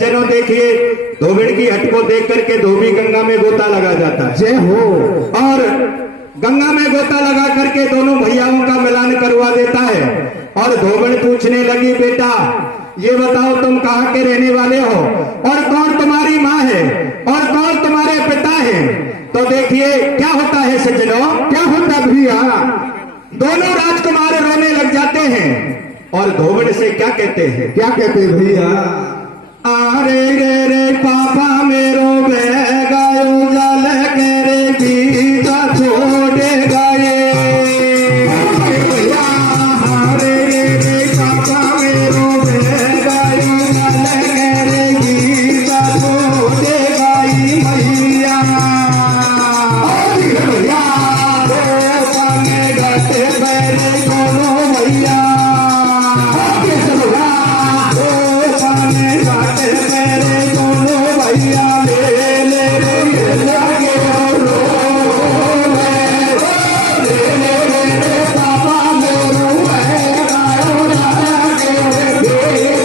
जनों देखिए, धोबिड़ की हट को देख करके धोबी गंगा में गोता लगा जाता है। जय हो। और गंगा में गोता लगा करके दोनों भैयाओं का मिलान करवा देता है। और धोबिड़ पूछने लगी, बेटा ये बताओ तुम कहाँ के रहने वाले हो और कौन तुम्हारी माँ है और कौन तुम्हारे पिता है। तो देखिए क्या होता है सज्जनों, क्या होता भैया? दोनों राजकुमार रोने लग जाते हैं और धोबिड़ से क्या कहते हैं? क्या कहते भैया? अरे रे रे पापा मेरो बह गयो जल के रे गीता छोड़ गए। अरे रे रे पापा मेरो बह गयो जल के रे गीता छोड़ गई मैया। घटे बैरे दोनों भैया, घटे बैरे दोनों भैया ले ले रे लगे रो पापा मोरू है गायो लगे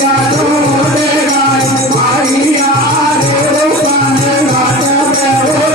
जा छोड़े गाय भैया रे पाने घाट बैरे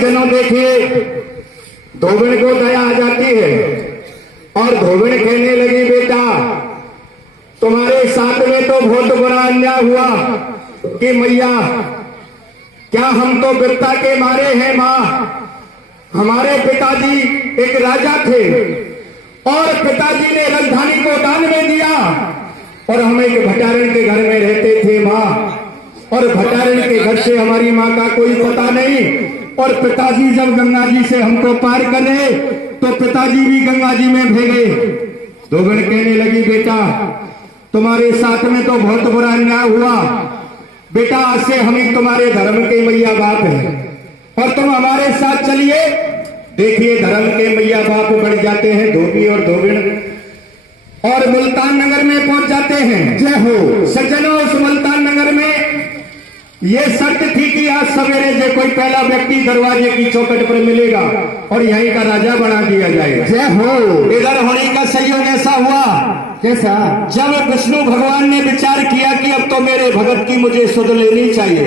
दोनों देखिए धोबिड़ को दया आ जाती है और धोबिड़ कहने लगी, बेटा तुम्हारे साथ में तो बहुत बड़ा अन्याय हुआ कि मैया क्या हम तो विपदा के मारे हैं माँ। हमारे पिताजी एक राजा थे और पिताजी ने राजधानी को दान में दिया और हम एक भटारण के घर में रहते थे माँ। और भटारण के घर से हमारी माँ का कोई पता नहीं और पिताजी जब गंगा जी से हमको पार करे तो पिताजी भी गंगा जी में भेगे। धोबिड़ कहने लगी, बेटा तुम्हारे साथ में तो बहुत बुरा अन्याय हुआ। बेटा आज से हम ही तुम्हारे धर्म के मैया बाप हैं और तुम हमारे साथ चलिए। देखिए धर्म के मैया बाप बढ़ जाते हैं धोबी और धोबिड़ और मुल्तान नगर में पहुंच जाते हैं। जय हो। सज्जनों उस मुल्तान नगर में ये शर्त थी कि आज सवेरे से कोई पहला व्यक्ति दरवाजे की चौखट पर मिलेगा और यहीं का राजा बना दिया जाएगा। जय हो। इधर होने का संयोग ऐसा हुआ, कैसा? जब विष्णु भगवान ने विचार किया कि अब तो मेरे भगत की मुझे सुध लेनी चाहिए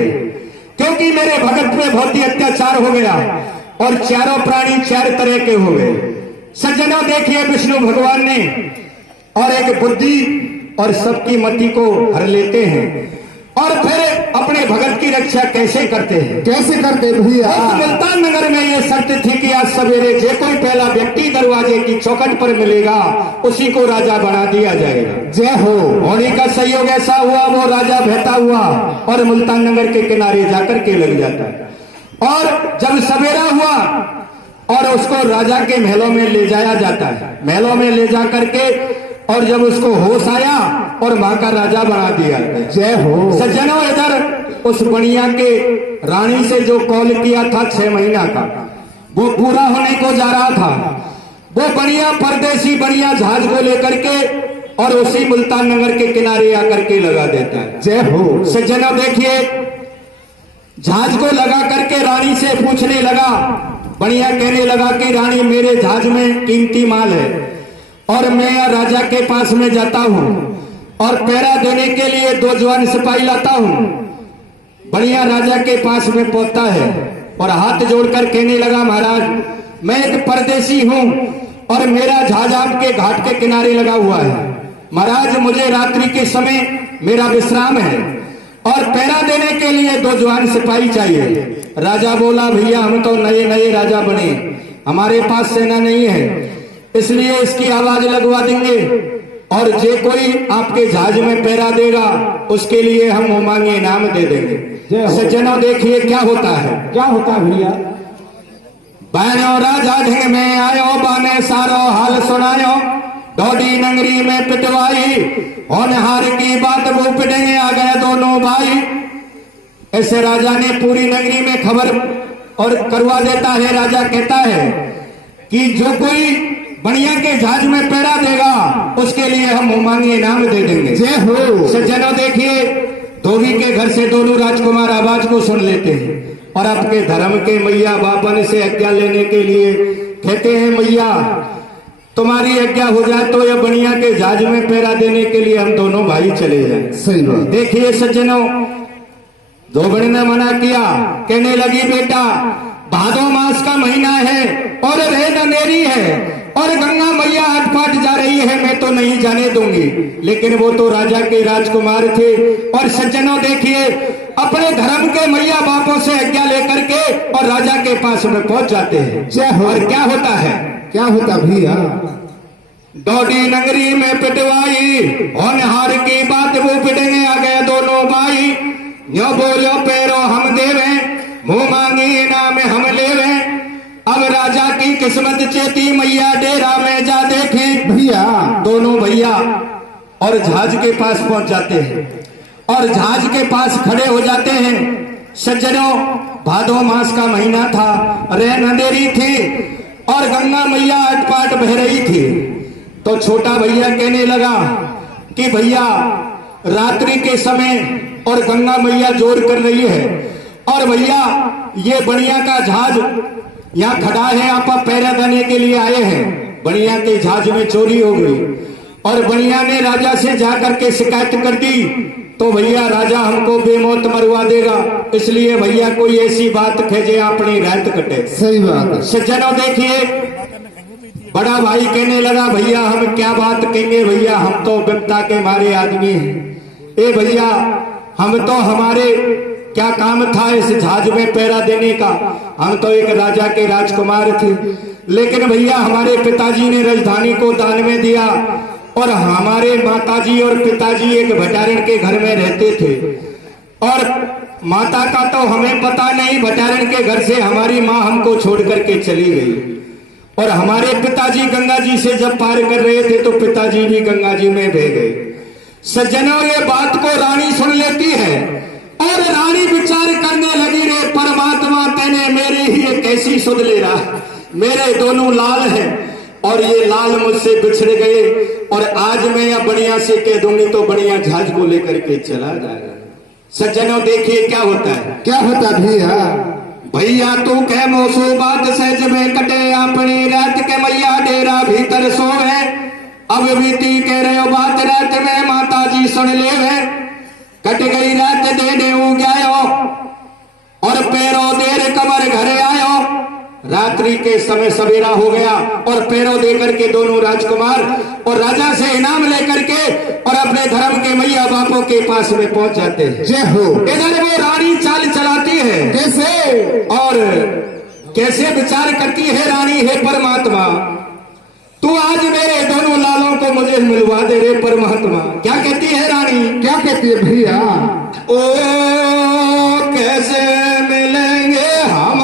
क्योंकि मेरे भगत पे बहुत ही अत्याचार हो गया और चारों प्राणी चार तरह के हो गए। सज्जनों देखिए विष्णु भगवान ने और एक बुद्धि और सबकी मति को हर लेते हैं और फिर अपने भगत की रक्षा कैसे करते हैं? कैसे करते भैया? मुल्तान नगर में ये शर्त थी कि आज सवेरे जो कोई पहला व्यक्ति दरवाजे की चौखट पर मिलेगा उसी को राजा बना दिया जाएगा। जय हो। होने का संयोग ऐसा हुआ, वो राजा बहता हुआ और मुल्तान नगर के किनारे जाकर के लग जाता है और जब सवेरा हुआ और उसको राजा के महलों में ले जाया जाता है, महलों में ले जा करके और जब उसको होश आया और मां का राजा बना दिया। जय हो। सज्जनों, इधर उस बनिया के रानी से जो कॉल किया था 6 महीना का, वो पूरा होने को जा रहा था। वो बनिया परदेसी बनिया जहाज को लेकर के और उसी मुल्तान नगर के किनारे आकर के लगा देता है। जय हो। सज्जनों देखिए, जहाज को लगा करके रानी से पूछने लगा, बनिया कहने लगा कि रानी मेरे जहाज में कीमती माल है और मैं राजा के पास में जाता हूं और पहरा देने के लिए 2 जवान सिपाही लाता हूं। बनिया राजा के पास में पहुंचता है और हाथ जोड़कर कहने लगा, महाराज मैं एक परदेसी हूं और मेरा जहाज आपके घाट के किनारे लगा हुआ है। महाराज मुझे रात्रि के समय मेरा विश्राम है और पहरा देने के लिए 2 जवान सिपाही चाहिए। राजा बोला, भैया हम तो नए नए राजा बने, हमारे पास सेना नहीं है, इसलिए इसकी आवाज लगवा देंगे और जे कोई आपके जहाज में पहरा देगा उसके लिए हम मांगे इनाम दे देंगे। सज्जनों देखिए क्या होता है। क्या होता है भैया? बहनों राजा ढंग में आयो, बाने सारो हाल सुनायो, डोडी नगरी में पिटवाई, होनहार की बात वो पिटेंगे आ गए दोनों भाई। ऐसे राजा ने पूरी नगरी में खबर और करवा देता है। राजा कहता है कि जो कोई बनिया के जहाज में पहरा देगा उसके लिए हम मांगे इनाम दे देंगे। जय हो। सज्जनों देखिए, धोबी के घर से दोनों राजकुमार आवाज को सुन लेते हैं और आपके धर्म के मैया बापन से आज्ञा लेने के लिए कहते हैं, मैया तुम्हारी आज्ञा हो जाए तो ये बनिया के जहाज में पहरा देने के लिए हम दोनों भाई चले जाएं। सही बात। देखिए सज्जनों, धोबड़ी ने मना किया, कहने लगी बेटा भादो मास का महीना है और रेत अंधेरी है और गंगा मैया आट-पाट जा रही है, मैं तो नहीं जाने दूंगी। लेकिन वो तो राजा के राजकुमार थे और सज्जनों देखिए अपने धर्म के मैया बापों से आज्ञा लेकर के और राजा के पास में पहुंच जाते हैं। जय हो। और क्या होता है? क्या होता भैया? डोडी नगरी में पिटवाई, होनहार की बात वो पिटेंगे आ गए दोनों भाई। यो बोलो पैरो हम देवे, मुंह मांगी इनाम हम लेवे। अब राजा की किस्मत चेती, मैया डेरा में जा देखे। भैया दोनों भैया और जहाज के पास पहुंच जाते हैं और जहाज के पास खड़े हो जाते हैं। सज्जनों, भादो मास का महीना था, रेत अंधेरी थी और गंगा मैया अटपाट बह रही थी। तो छोटा भैया कहने लगा कि भैया रात्रि के समय और गंगा मैया जोर कर रही है और भैया ये बनिया का जहाज यहाँ खड़ा है, आप पहरा देने के लिए आए हैं। बनिया के जहाज में चोरी हो गई और बनिया ने राजा से जाकर के शिकायत कर दी तो भैया राजा हमको बेमौत मरवा देगा, इसलिए भैया कोई ऐसी बात खेजे अपनी रात कटे। सही बात। सज्जनों देखिए, बड़ा भाई कहने लगा, भैया हम क्या बात कहेंगे, भैया हम तो विपदा के मारे आदमी हैं। ए भैया हम तो, हमारे क्या काम था इस जहाज में पहरा देने का, हम तो एक राजा के राजकुमार थे। लेकिन भैया हमारे पिताजी ने राजधानी को दान में दिया और हमारे माताजी और पिताजी एक भटारण के घर में रहते थे और माता का तो हमें पता नहीं, भटारण के घर से हमारी माँ हमको छोड़ करके चली गई और हमारे पिताजी गंगा जी से जब पार कर रहे थे तो पिताजी भी गंगा जी में बह गए। सज्जनों, ये बात को रानी सुन लेती है और रानी विचार करने लगी, रे परमात्मा तेने मेरे ही एक ऐसी सुध ले रहा, मेरे दोनों लाल हैं और ये लाल मुझसे बिछड़ गए और आज मैं या बनिया से कह दूंगी तो बनिया जहाज को लेकर के चला जाएगा। सज्जनों देखिए क्या होता है। क्या होता भैया? भैया तू कह मोसो बात सहज में कटे अपनी रात के मैया डेरा भीतर सोवे। अब बीती कह रहे हो बात रात में माता जी सुन ले वे, कट गई रात दे दे गयो और पैरों देर कमर घरे आयो। रात्रि के समय सवेरा हो गया और पैरों देकर के दोनों राजकुमार और राजा से इनाम लेकर के और अपने धर्म के मैया बापों के पास में पहुंच जाते हैं। जय हो। इधर वो रानी चाल चलाती है कैसे और कैसे विचार करती है रानी, हे परमात्मा तू आज मेरे दोनों लालों को मुझे मिलवा दे रे परमात्मा। क्या कहती है रानी? क्या कहती है भैया? ओ कैसे मिलेंगे हम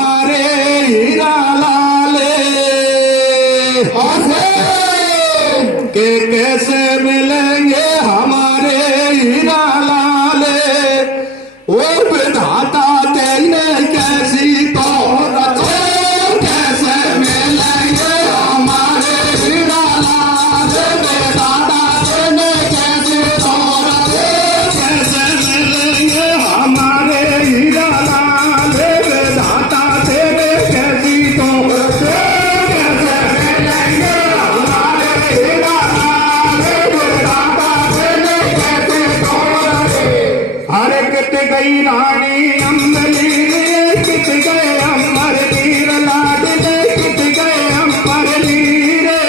दिले कित गए हम पर नीरे,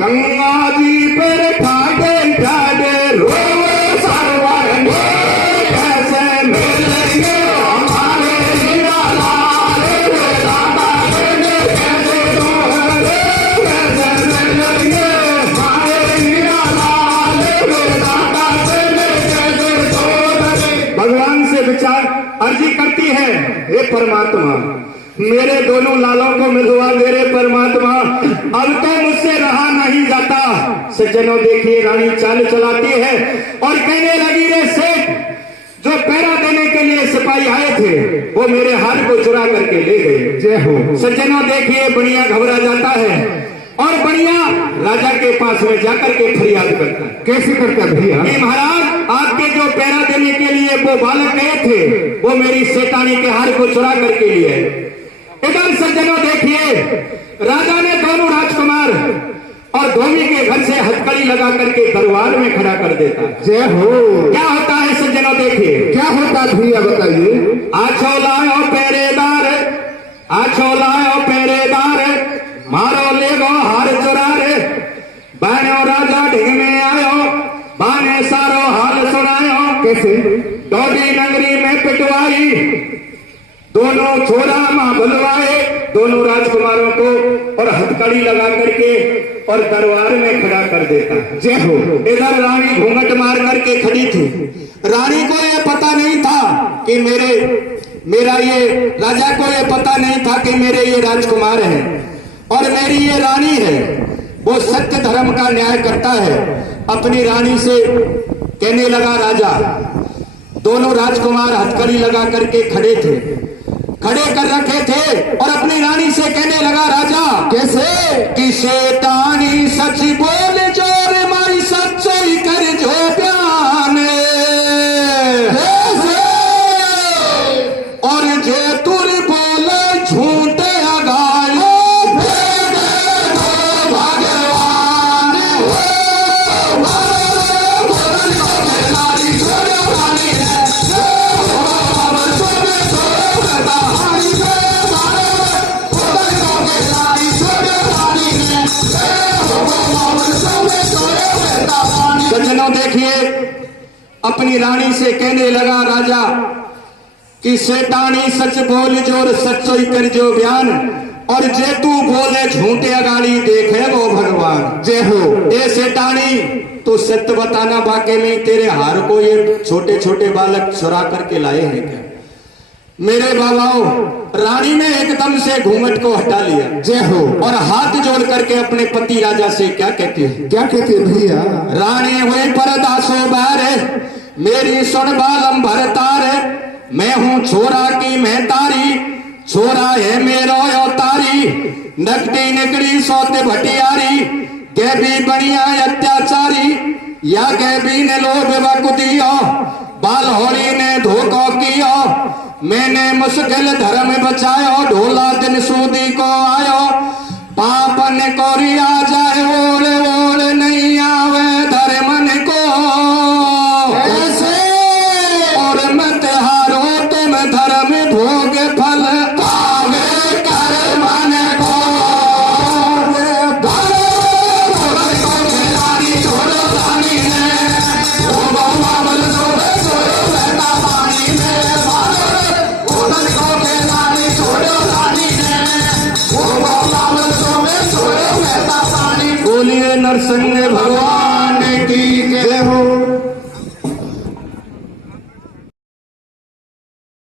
गंगा जी पर ठाडे ठाडे रोवे सरवर ने, कैसे मिलेंगे हमारे हीरा लाल रे दादा ने, कैसे दोहरे कैसे मिलेंगे हमारे हीरा लाल रे दादा ने, कैसे दोहरे। भगवान से विचार अर्जी करती है, हे परमात्मा मेरे दोनों लालों को मिलवा मेरे परमात्मा, अब तो मुझसे रहा नहीं जाता। सज्जनों देखिए रानी चाल चलाती है और कहने लगी रे सेठ, जो पैरा देने के लिए सिपाही आए थे वो मेरे हार को चुरा करके ले गए। जय हो। सज्जनों देखिए बढ़िया घबरा जाता है और बढ़िया राजा के पास में जाकर के फरियाद करता है। कैसे करता भैया? कि महाराज आपके जो पैरा देने के लिए वो बालक गए थे वो मेरी शैतानी के हार को चुरा करके लिए। इधर सज्जनों देखिए राजा ने दोनों राजकुमार और धोबी के घर से हथकड़ी लगा करके दरबार में खड़ा कर देता है। जय हो। क्या होता है सज्जनों देखिए, क्या होता भैया बताइए? आछो लायो पहरेदार, आछो लायो पहरेदार, मारो ले गो हार चुरारे, बानो राजा ढिंग में आयो, बाने सारो हाल सुनायो। कैसे? डोडी नगरी में पिटवाई, दोनों छोरा मां बुलवाए दोनों राजकुमारों को और हथकड़ी लगा करके और दरबार में खड़ा कर देता। जय हो। इधर रानी घूंघट मार करके खड़ी थी। रानी को ये पता नहीं था कि मेरा ये राजा को ये पता नहीं था कि मेरे ये राजकुमार हैं और मेरी ये रानी है। वो सत्य धर्म का न्याय करता है। अपनी रानी से कहने लगा राजा, दोनों राजकुमार हथकड़ी लगा करके खड़े कर रखे थे और अपनी रानी से कहने लगा राजा, कैसे? कि शैतानी सच बोल जोर मारी सच्चाई कर जो बयान, और जे तुर बोले झूठे अगाए भगवान। सज्जनों देखिए अपनी रानी से कहने लगा राजा कि शैतानी सच बोल जोर सच्चोई कर जो बयान, और जे तू बोले झूठे अगाड़ी देखे वो भगवान। जय हो। ए शैतानी तू सत्य बताना, वाकई में तेरे हार को ये छोटे छोटे बालक चुरा करके लाए हैं क्या? मेरे बाबाओं, रानी ने एकदम से घूंघट को हटा लिया। जय हो। और हाथ जोड़ करके अपने पति राजा से क्या कहती है? क्या कहते हैं भैया? रानी हुई परदासो बार, मेरी सुन बालम भरतार, मैं हूँ छोरा की मैं तारी, छोरा है मेरो अवतारी, नकटी निकड़ी सोते भटियारी, के भी बढ़िया अत्याचारी, या के भी ने लोभ बकुदियो, बालहोरी ने धोखो कियो, मैंने मुश्किल धर्म बचायो, ढोला दिन सूदी को आयो, पाप ने कोरिया जाए ओले ओले नहीं आवे धर्मन को, कैसे? और मत हारो तुम धर्म भोग फल पावे कर मन को। बोलिए नरसिंह भगवान।